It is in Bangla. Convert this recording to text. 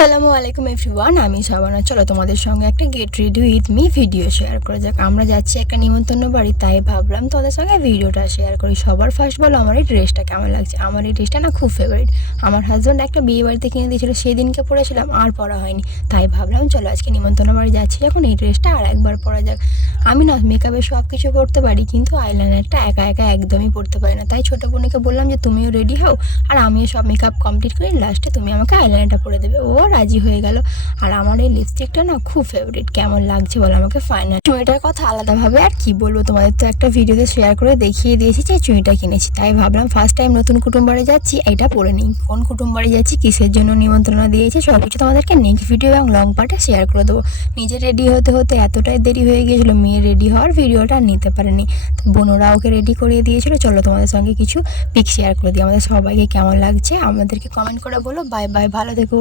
আসসালামু আলাইকুম এভরিওয়ান, আমি শাবানা। চলো তোমাদের সঙ্গে একটা get ready with me video share করা যাক। আমরা যাচ্ছি একটা নিমন্ত্রণ বাড়ি, তাই ভাবলাম তোমাদের সঙ্গে ভিডিওটা শেয়ার করি। সবার ফার্স্ট বলো আমার এই ড্রেসটা কেমন লাগছে। আমার এই ড্রেসটা না খুব ফেভারিট। আমার হাজব্যান্ড একটা বিয়ে বাড়িতে কিনে দিয়েছিল, সেদিনকে পরেছিলাম, আর পরা হয়নি। তাই ভাবলাম চলো আজকে নিমন্ত্রণ বাড়ি যাচ্ছি যখন, এই ড্রেসটা আর একবার পরা যাক। আমি না মেকআপে সব কিছু করতে পারি, কিন্তু আইলাইনারটা একা একা একদমই পরতে পারি না। তাই ছোটো বোনকে বললাম যে তুমিও রেডি হও, আর আমিও সব মেকআপ কমপ্লিট করি, লাস্টে তুমি আমাকে আইলাইনারটা পরে দেবে। ও রাজি হয়ে গেল। আর আমার এই লিপস্টিকটা না খুব ফেভারিট। কেমন লাগছে বলো আমাকে ফাইনাল। চুড়িটার কথা আলাদাভাবে আর কি বলবো, তোমাদের তো একটা ভিডিওতে শেয়ার করে দেখিয়ে দিয়েছি যে চুড়িটা কিনেছি। তাই ভাবলাম ফার্স্ট টাইম নতুন কুটুম বাড়ি যাচ্ছি, এটা পরে নিই। কোন কুটুম বাড়ি যাচ্ছি, কিসের জন্য নিমন্ত্রণ দিয়েছে, সব কিছু তোমাদেরকে নেক্সট ভিডিও এবং লং পার্টে শেয়ার করে দেবো। নিজে রেডি হতে হতে এতটাই দেরি হয়ে গিয়েছিলো, মেয়ে রেডি হওয়ার ভিডিওটা আর নিতে পারেনি। তো বোনরা ওকে রেডি করিয়ে দিয়েছিল। চলো তোমাদের সঙ্গে কিছু পিক শেয়ার করে দিই। আমাদের সবাইকে কেমন লাগছে আমাদেরকে কমেন্ট করে বলো। বাই বাই, ভালো থেকো।